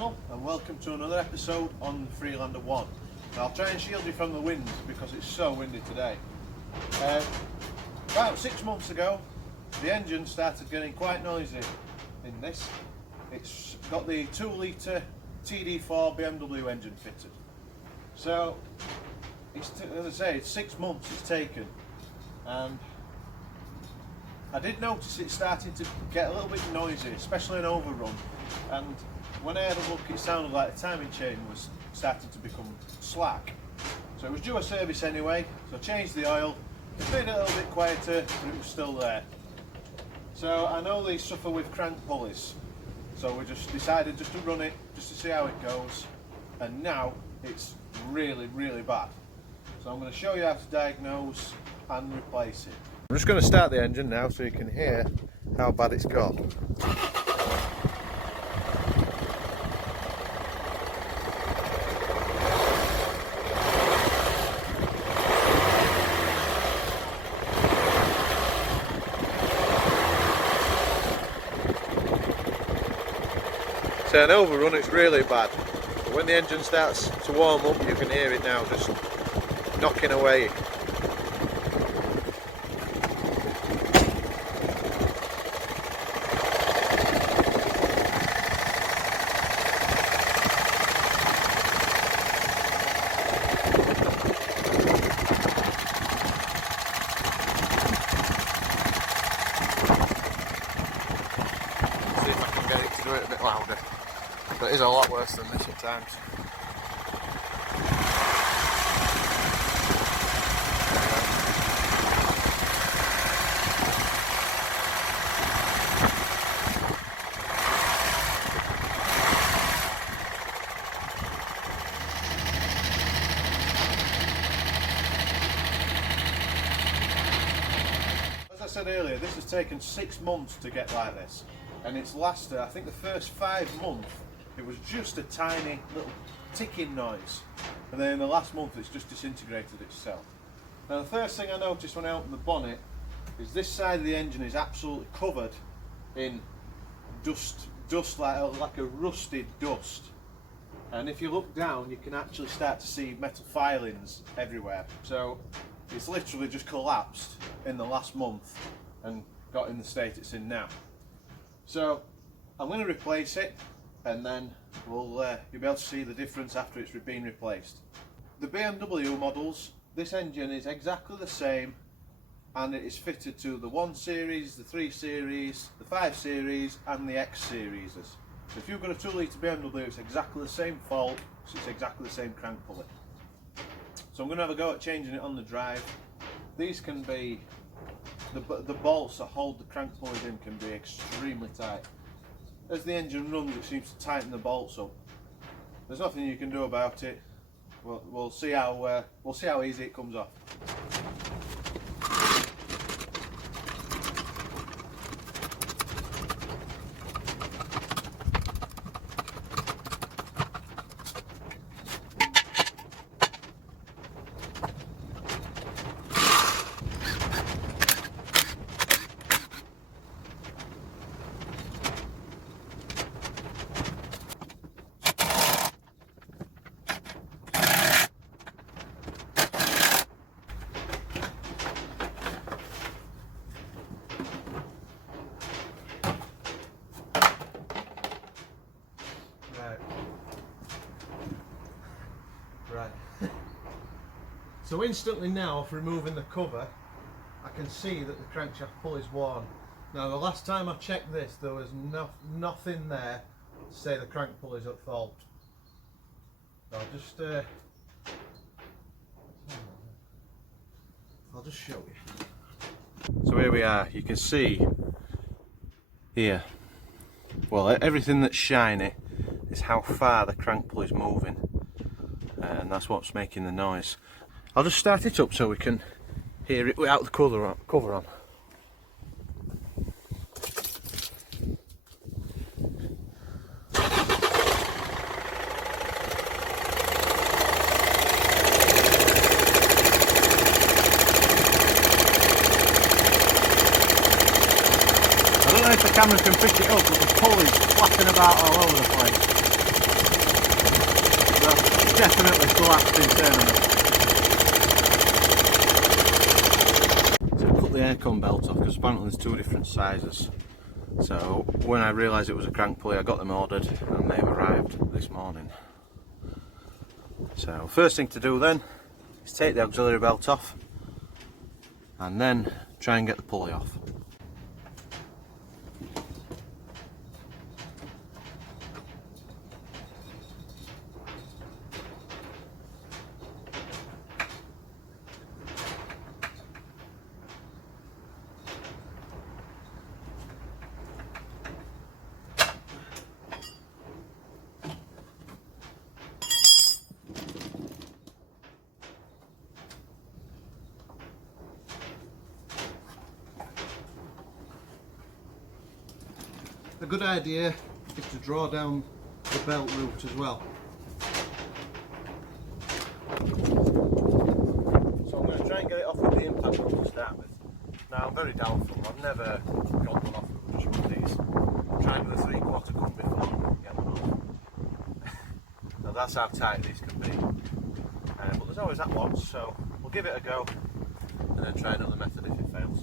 channel and welcome to another episode on the Freelander 1. Now, I'll try and shield you from the wind because it's so windy today. About 6 months ago the engine started getting quite noisy in this. It's got the 2 litre TD4 BMW engine fitted. So, as I say, it's 6 months it's taken, and I did notice it starting to get a little bit noisy, especially in overrun, and when I had a look it sounded like the timing chain was starting to become slack. So it was due a service anyway, so I changed the oil, it made it a little bit quieter, but it was still there. So I know these suffer with crank pulleys, so we just decided just to run it, just to see how it goes, and now it's really bad. So I'm going to show you how to diagnose and replace it. I'm just going to start the engine now so you can hear how bad it's got. So an overrun, it's really bad. But when the engine starts to warm up, you can hear it now just knocking away. See if I can get it to do it a bit louder. But it is a lot worse than this at times. As I said earlier, this has taken 6 months to get like this, and it's lasted, I think the first 5 months it was just a tiny little ticking noise, and then in the last month it's just disintegrated itself. Now the first thing I noticed when I opened the bonnet is this side of the engine is absolutely covered in dust like a rusted dust, and if you look down you can actually start to see metal filings everywhere. So it's literally just collapsed in the last month and got in the state it's in now. So I'm going to replace it, and then you'll be able to see the difference after it's been replaced. The BMW models, this engine is exactly the same, and it is fitted to the 1 series, the 3 series, the 5 series and the X series. So if you've got a 2 litre BMW, it's exactly the same fault, so it's exactly the same crank pulley. So I'm going to have a go at changing it on the drive. These can be, the bolts that hold the crank pulleys in can be extremely tight. As the engine runs, it seems to tighten the bolts up. There's nothing you can do about it. We'll see how easy it comes off. Right. So instantly now, off removing the cover, I can see that the crankshaft pulley is worn. Now the last time I checked this, there was nothing there to say the crank pulley is at fault. So I'll just show you. So here we are. You can see here, well, everything that's shiny is how far the crank pulley is moving, and that's what's making the noise. I'll just start it up so we can hear it without the cover on. I don't know if the camera can pick it up, but the pulley's flapping about all over the place. definitely collapsed internally. So I cut the aircon belt off because apparently there's two different sizes. So when I realised it was a crank pulley, I got them ordered and they've arrived this morning. So first thing to do then is take the auxiliary belt off and then try and get the pulley off. A good idea is to draw down the belt root as well. So I'm going to try and get it off with the impact gun to start with. Now I'm very doubtful, I've never got one off with just one of these. I've tried with a 3/4 gun before and get one off. Now that's how tight these can be. But there's always that once, so we'll give it a go and then try another method if it fails.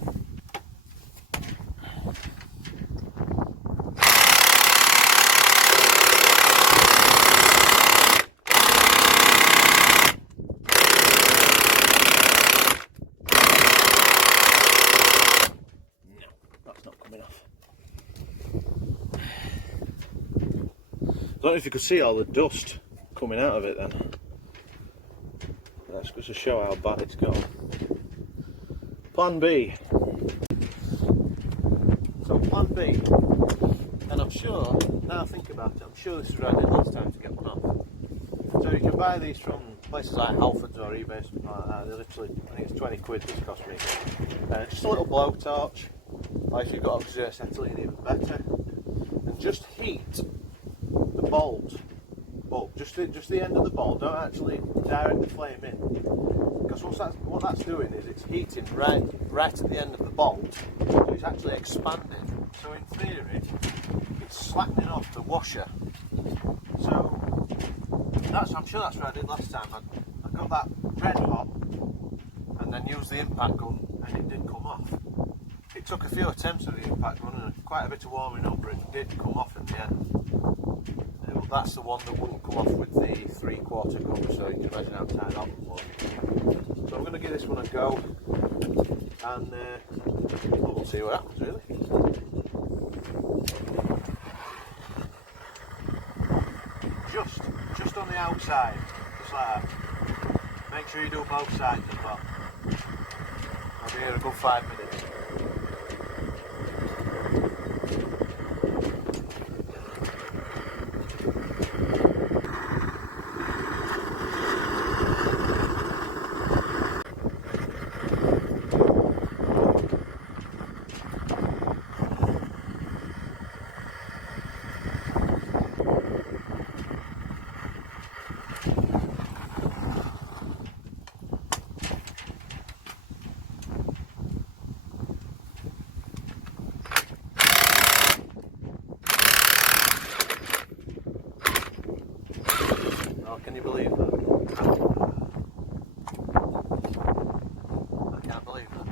I don't know if you could see all the dust coming out of it then. That's just to show how bad it's got. Plan B. So plan B, and I'm sure, now I think about it, I'm sure this is what I did last time to get one off. So you can buy these from places like Halfords or eBay, something like that. They're literally, I think it's 20 quid this cost me. Just a little blowtorch, or if you've got auxiliary acetylene even better, and just heat the bolt up, just the end of the bolt, don't actually direct the flame in, because what that's doing is it's heating right at the end of the bolt, so it's actually expanding, so in theory it's slackening off the washer. So I'm sure that's what I did last time. I got that red hot and then used the impact gun and it did come off. It took a few attempts with the impact gun and quite a bit of warming up, but it did come off in the end. That's the one that wouldn't come off with the 3/4 gun, so you can imagine how tight that was. So I'm going to give this one a go, and we'll see what happens really. Just on the outside, just like that. Make sure you do both sides as well. I'll be here a good 5 minutes. Can you believe that? I can't believe that.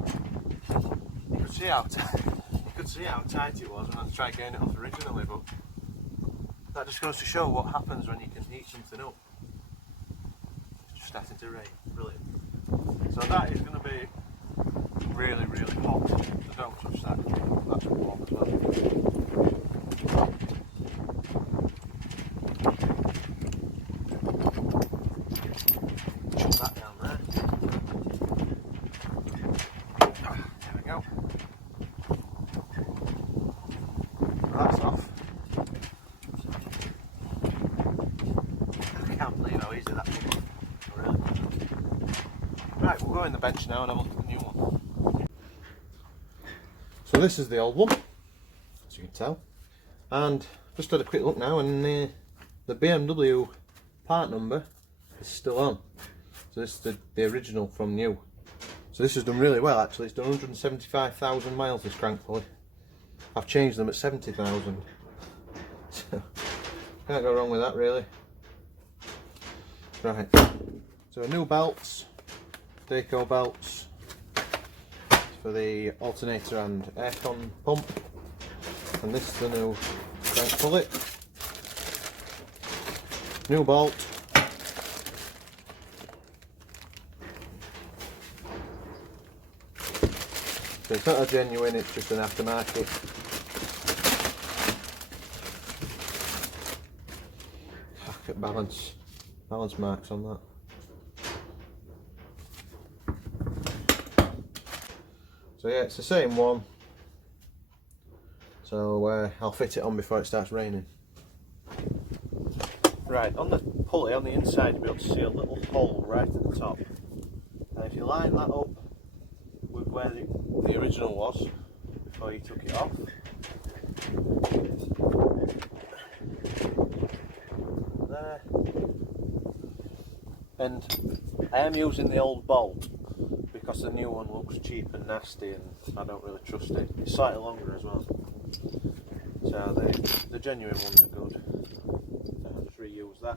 You could see how tight it was when I tried getting it off originally, but that just goes to show what happens when you can heat something up. It's just starting to rain. Brilliant. So that is going to be really, really hot. So don't touch that. That's warm as well. That's off. I can't believe how easy that was. Really. Right, we'll go in the bench now and have a look at the new one. So this is the old one, as you can tell. And just had a quick look now, and the BMW part number is still on. So this is the original from new. So this has done really well actually. It's done 175,000 miles, this crank pulley. I've changed them at 70,000. So can't go wrong with that really. Right, so new belts, Deco belts for the alternator and aircon pump, and this is the new crank pulley. New bolt. So it's not a genuine, it's just an aftermarket. Look at balance marks on that. So yeah, it's the same one. So I'll fit it on before it starts raining. Right, on the pulley on the inside you'll be able to see a little hole right at the top. And if you line that up with where the original was before you took it off, there. And I am using the old bolt because the new one looks cheap and nasty and I don't really trust it. It's slightly longer as well. So the genuine ones are good. So I'll just reuse that.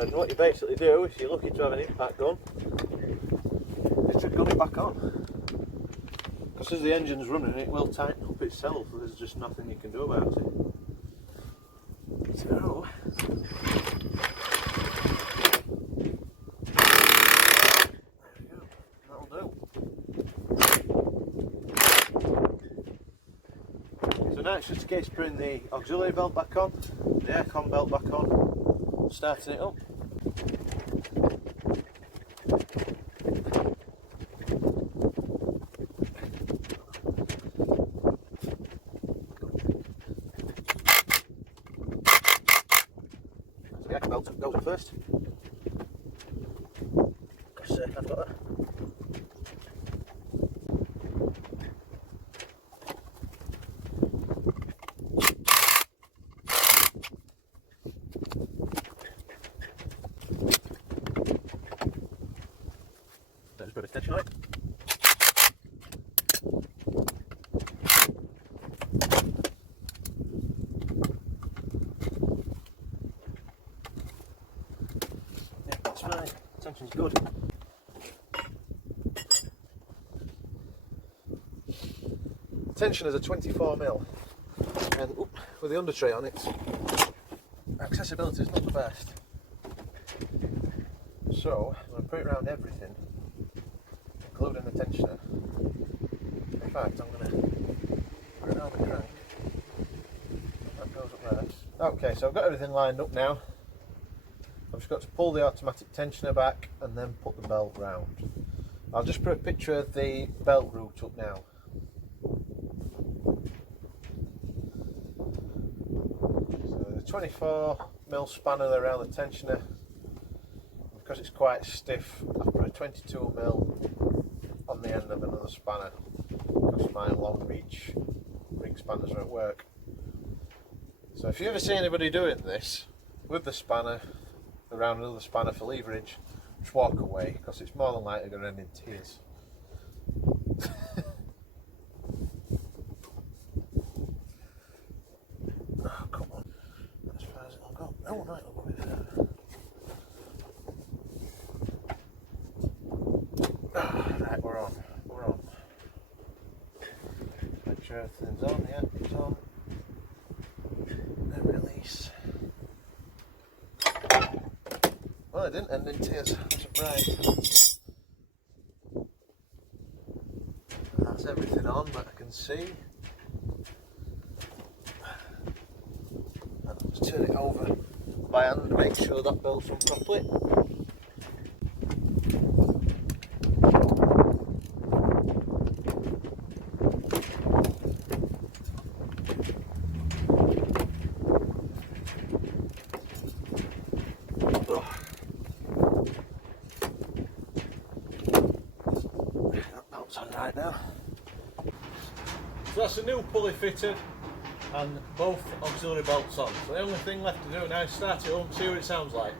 And what you basically do if you're looking to have an impact gun is just gun it back on. Because as the engine's running it will tighten up itself, there's just nothing you can do about it. So now it's just a case of putting the auxiliary belt back on, the aircon belt back on, starting it up. So the aircon belt goes in first. Because I've got that. Just put a tension on it. Yeah, that's right. Tension's good. Tension is a 24mm, and with the under tray on it, accessibility is not the best. So I'm going to put it around everything, including the tensioner. In fact, I'm going to put it around the crank. That goes up there. Okay, so I've got everything lined up now. I've just got to pull the automatic tensioner back and then put the belt round. I'll just put a picture of the belt route up now. So the 24mm spanner around the tensioner. Because it's quite stiff, I've put a 22mm on the end of another spanner because my long reach ring spanners are at work. So if you ever see anybody doing this with the spanner around another spanner for leverage, just walk away because it's more than likely going to end in tears. Oh, come on. As far as it'll go. Oh, right, I'll go a bit further. Right, we're on. Make sure everything's on, yeah, it's on. Then release. Well, it didn't end in tears, I'm surprised. That's everything on that I can see. I'll just turn it over by hand to make sure that belt's on properly. Right now. So that's a new pulley fitted and both auxiliary bolts on. So the only thing left to do now is start it up and see what it sounds like.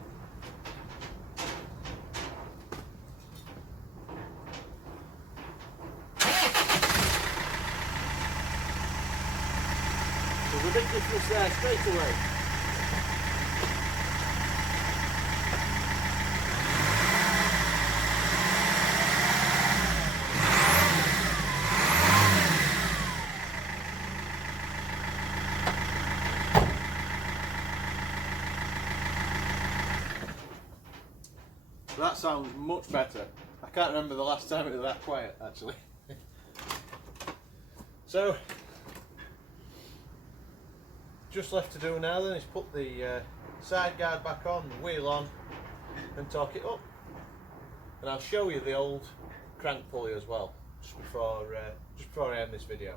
There's a big difference there straight away. That sounds much better. I can't remember the last time it was that quiet, actually. So, just left to do now then is put the side guard back on, the wheel on, and torque it up. And I'll show you the old crank pulley as well, just before I end this video.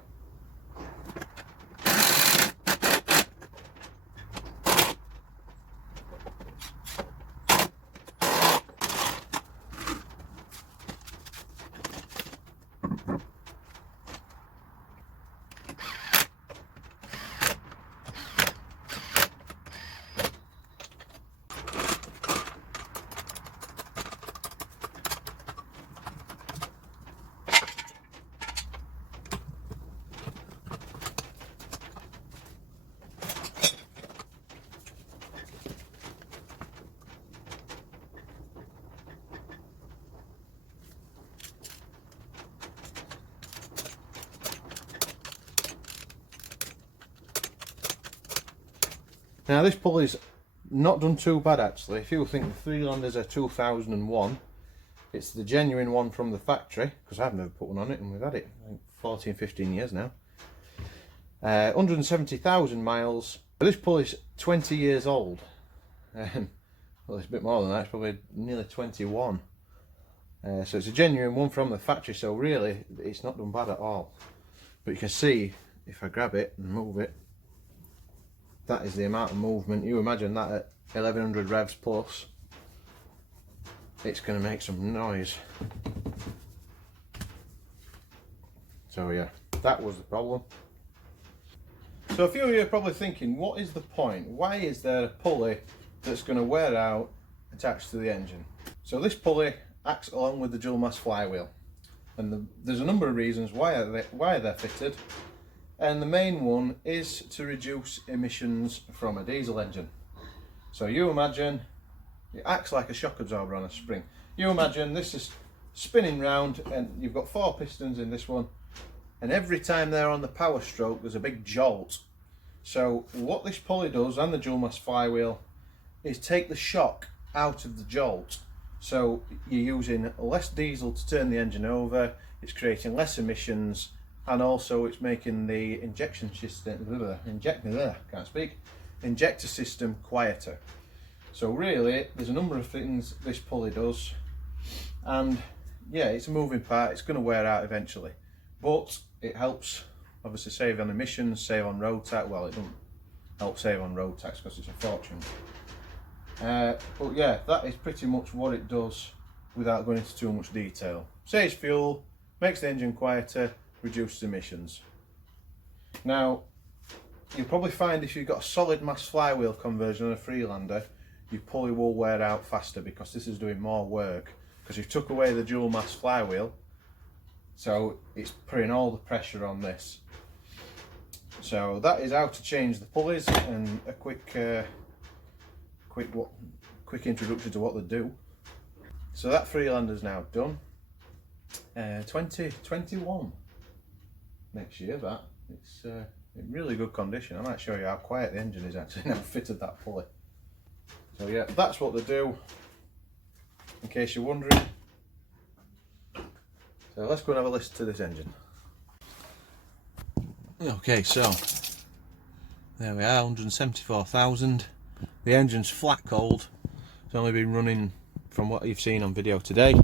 Now this pulley's not done too bad actually. If you think the Freelander's a 2001, it's the genuine one from the factory, because I've never put one on it and we've had it I think 14-15 years now. 170,000 miles. This pulley's 20 years old. Well, it's a bit more than that, it's probably nearly 21. So it's a genuine one from the factory, so really it's not done bad at all. But you can see, if I grab it and move it, that is the amount of movement. You imagine that at 1100 revs plus, it's going to make some noise. So yeah, that was the problem. So a few of you are probably thinking, what is the point? Why is there a pulley that's going to wear out attached to the engine? So this pulley acts along with the dual mass flywheel, and there's a number of reasons why they're fitted. And the main one is to reduce emissions from a diesel engine. So you imagine, it acts like a shock absorber on a spring. You imagine this is spinning round and you've got 4 pistons in this one, and every time they're on the power stroke there's a big jolt. So what this pulley does, and the dual mass flywheel, is take the shock out of the jolt. So you're using less diesel to turn the engine over, it's creating less emissions, and also it's making the injection system, injector system quieter. So really, there's a number of things this pulley does, and yeah, it's a moving part, it's going to wear out eventually, but it helps obviously save on emissions, save on road tax. Well, it doesn't help save on road tax because it's a fortune. But yeah, that is pretty much what it does without going into too much detail. Saves fuel, makes the engine quieter, reduces emissions. Now, you'll probably find if you've got a solid mass flywheel conversion on a Freelander, your pulley will wear out faster because this is doing more work, because you've took away the dual mass flywheel, so it's putting all the pressure on this. So that is how to change the pulleys, and a quick introduction to what they do. So that Freelander's now done. 2021 next year. That it's in really good condition. I might show you how quiet the engine is actually now I've fitted that pulley. So yeah, that's what they do, in case you're wondering. So let's go and have a listen to this engine. Okay, so there we are, 174,000. The engine's flat cold. It's only been running from what you've seen on video today. So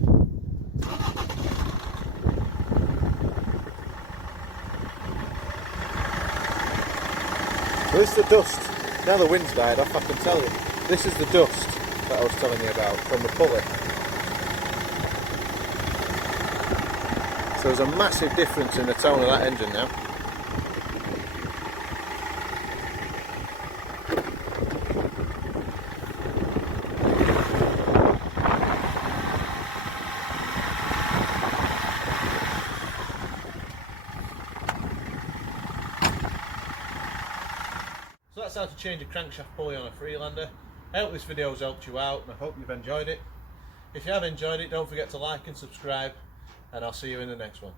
this is the dust. Now the wind's died off, I can tell you. This is the dust that I was telling you about from the pulley. So there's a massive difference in the tone of that engine now. So that's how to change a crankshaft pulley on a Freelander. I hope this video has helped you out and I hope you've enjoyed it. If you have enjoyed it, don't forget to like and subscribe, and I'll see you in the next one.